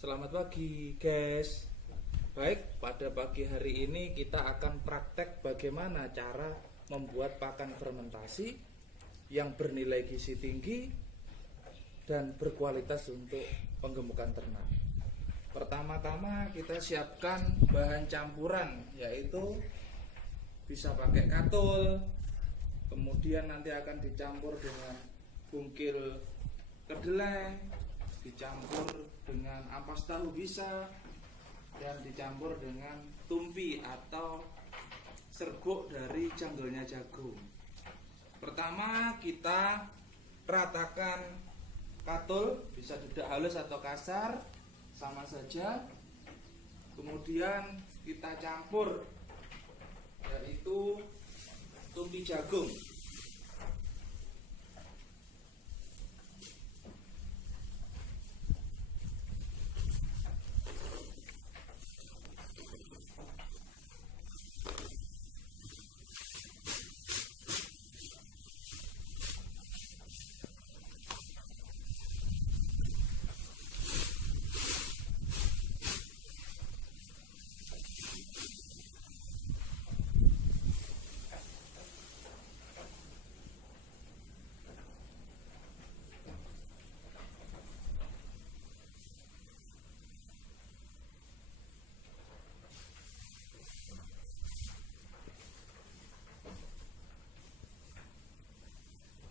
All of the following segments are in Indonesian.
Selamat pagi guys. Baik, pada pagi hari ini kita akan praktek bagaimana cara membuat pakan fermentasi yang bernilai gizi tinggi dan berkualitas untuk penggemukan ternak. Pertama-tama kita siapkan bahan campuran, yaitu bisa pakai katul, kemudian nanti akan dicampur dengan bungkil kedelai, dicampur dengan ampas tahu bisa, dan dicampur dengan tumpi atau serbuk dari janggelnya jagung. Pertama kita ratakan katul, bisa tidak halus atau kasar, sama saja. Kemudian kita campur, yaitu tumpi jagung.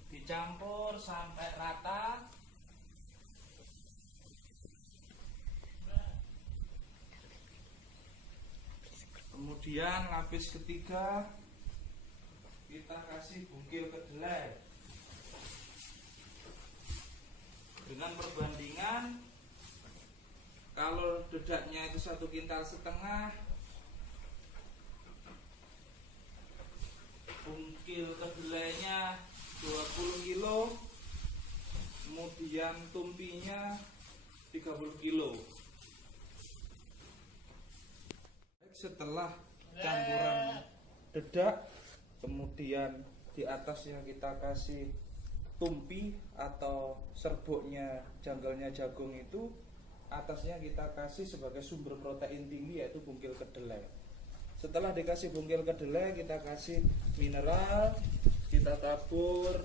Dicampur sampai rata. Kemudian lapis ketiga kita kasih bungkil kedelai. Dengan perbandingan, kalau dedaknya itu 1,5 kintal, bungkil kedelainya 20 kilo, kemudian tumpinya 30 kilo. Setelah campuran dedak, kemudian di atasnya kita kasih tumpi atau serbuknya janggelnya jagung itu, atasnya kita kasih sebagai sumber protein tinggi, yaitu bungkil kedelai. Setelah dikasih bungkil kedelai, kita kasih mineral, kita tabur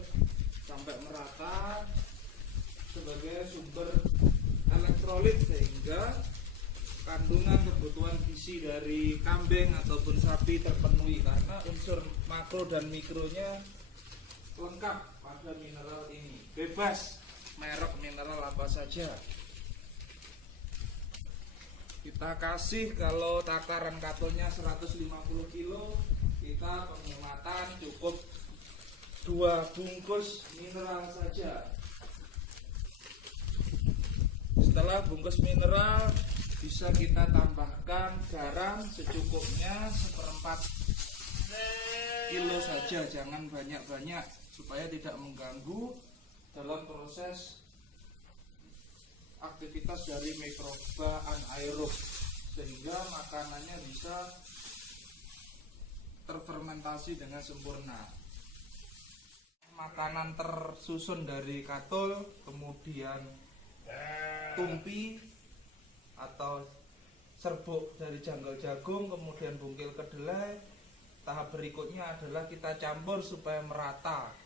sampai merata sebagai sumber elektrolit, sehingga kandungan kebutuhan gizi dari kambing ataupun sapi terpenuhi, karena unsur makro dan mikronya lengkap pada mineral ini. Bebas merek mineral apa saja. Kita kasih, kalau takaran katulnya 150 kilo, kita penghemat cukup 2 bungkus mineral saja. Setelah bungkus mineral, bisa kita tambahkan garam secukupnya, 1/4 kilo saja, jangan banyak-banyak, supaya tidak mengganggu dalam proses aktivitas dari mikroba anaerob, sehingga makanannya bisa terfermentasi dengan sempurna. Makanan tersusun dari katul, kemudian tumpi atau serbuk dari janggel jagung, kemudian bungkil kedelai. Tahap berikutnya adalah kita campur supaya merata.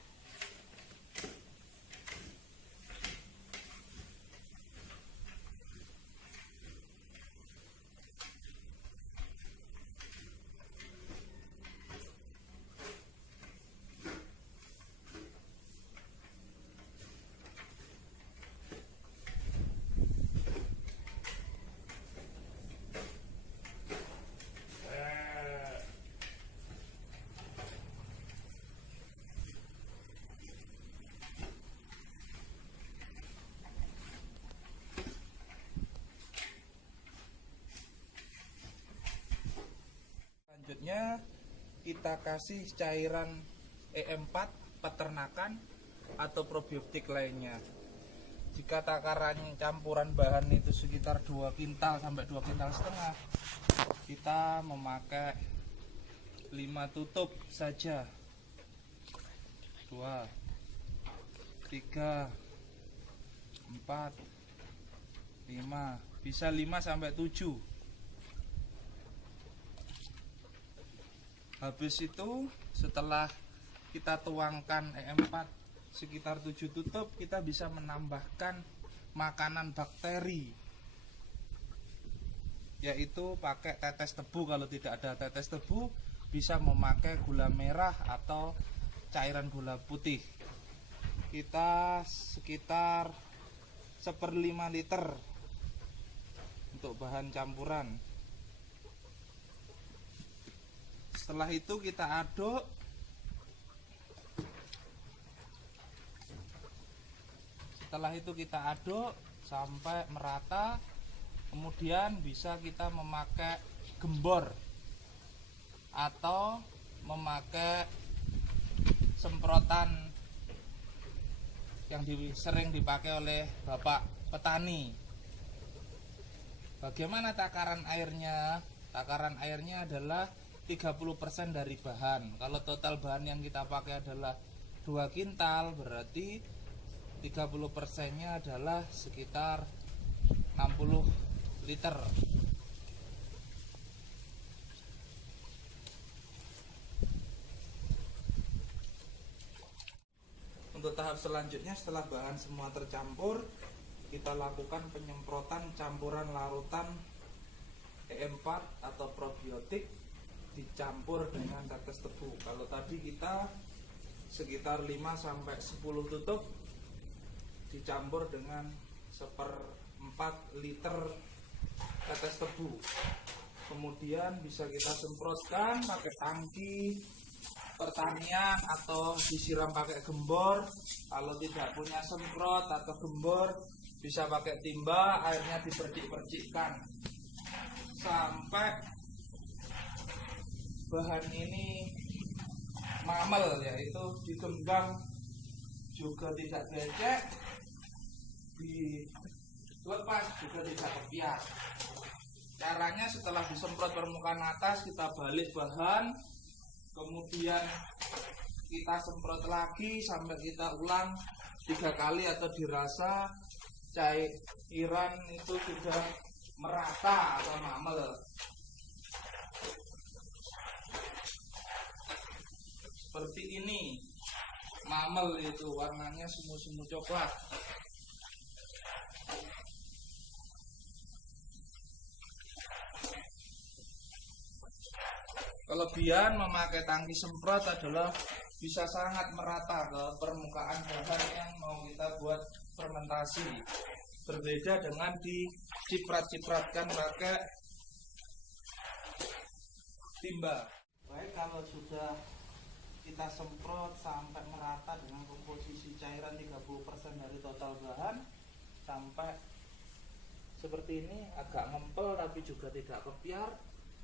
Selanjutnya kita kasih cairan E4 peternakan atau probiotik lainnya. Jika takaran campuran bahan itu sekitar 2 kintal sampai 2,5 kintal, kita memakai 5 tutup saja. 2, 3, 4, 5, bisa 5-7. Habis itu setelah kita tuangkan EM4 sekitar 7 tutup, kita bisa menambahkan makanan bakteri, yaitu pakai tetes tebu. Kalau tidak ada tetes tebu, bisa memakai gula merah atau cairan gula putih. Kita sekitar 1/5 liter untuk bahan campuran. Setelah itu kita aduk. Sampai merata. Kemudian bisa kita memakai gembor atau memakai semprotan yang sering dipakai oleh bapak petani. Bagaimana takaran airnya? Takaran airnya adalah 30% dari bahan. Kalau total bahan yang kita pakai adalah 2 kintal, berarti 30%-nya adalah sekitar 60 liter. Untuk tahap selanjutnya, setelah bahan semua tercampur, kita lakukan penyemprotan campuran larutan EM4 atau probiotik dicampur dengan tetes tebu. Kalau tadi kita sekitar 5-10 tutup dicampur dengan 1/4 liter tetes tebu. Kemudian bisa kita semprotkan pakai tangki pertanian atau disiram pakai gembor. Kalau tidak punya semprot atau gembor, bisa pakai timba, airnya dipercik-percikkan sampai bahan ini mamel, yaitu digenggam juga tidak becek, dilepas juga tidak kepiar. Caranya setelah disemprot permukaan atas, kita balik bahan, kemudian kita semprot lagi sampai kita ulang 3 kali atau dirasa cairan itu sudah merata atau mamel. Seperti ini, mamel itu warnanya semu-semu coklat. Kelebihan memakai tangki semprot adalah bisa sangat merata ke permukaan bahan yang mau kita buat fermentasi. Berbeda dengan diciprat-cipratkan pakai timba. Baik, kalau sudah kita semprot sampai merata dengan komposisi cairan 30% dari total bahan, sampai seperti ini, agak ngempel tapi juga tidak kepiar,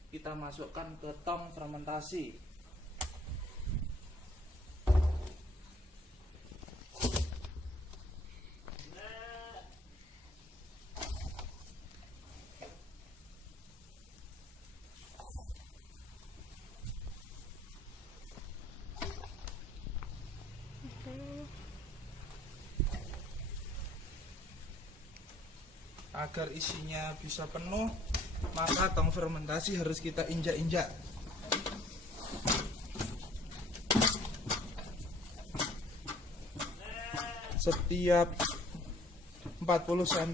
kita masukkan ke tong fermentasi. Agar isinya bisa penuh, maka tong fermentasi harus kita injak-injak. Setiap 40 cm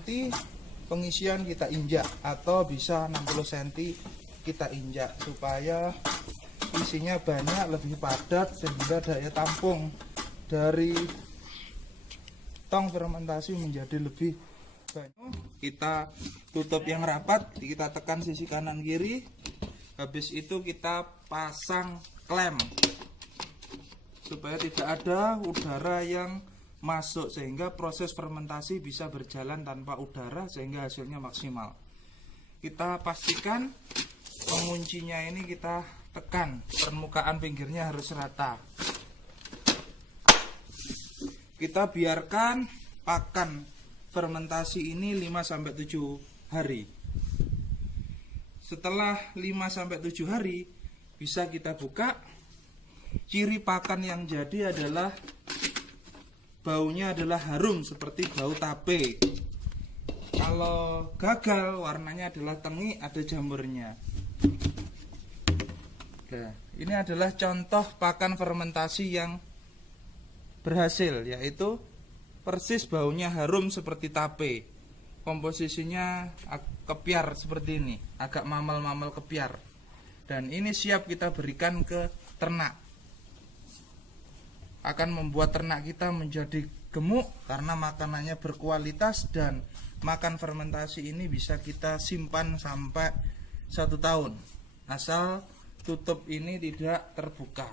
pengisian kita injak, atau bisa 60 cm kita injak, supaya isinya banyak, lebih padat, sehingga daya tampung dari tong fermentasi menjadi lebih banyak. Kita tutup yang rapat, kita tekan sisi kanan kiri. Habis itu kita pasang klem supaya tidak ada udara yang masuk, sehingga proses fermentasi bisa berjalan tanpa udara, sehingga hasilnya maksimal. Kita pastikan penguncinya ini kita tekan, permukaan pinggirnya harus rata. Kita biarkan pakan fermentasi ini 5-7 hari. Setelah 5-7 hari bisa kita buka. Ciri pakan yang jadi adalah baunya adalah harum seperti bau tape. Kalau gagal warnanya adalah tengi, ada jamurnya. Nah, ini adalah contoh pakan fermentasi yang berhasil, yaitu persis baunya harum seperti tape. Komposisinya kepiar seperti ini, agak mamel-mamel kepiar. Dan ini siap kita berikan ke ternak. Akan membuat ternak kita menjadi gemuk karena makanannya berkualitas, dan makan fermentasi ini bisa kita simpan sampai 1 tahun asal tutup ini tidak terbuka.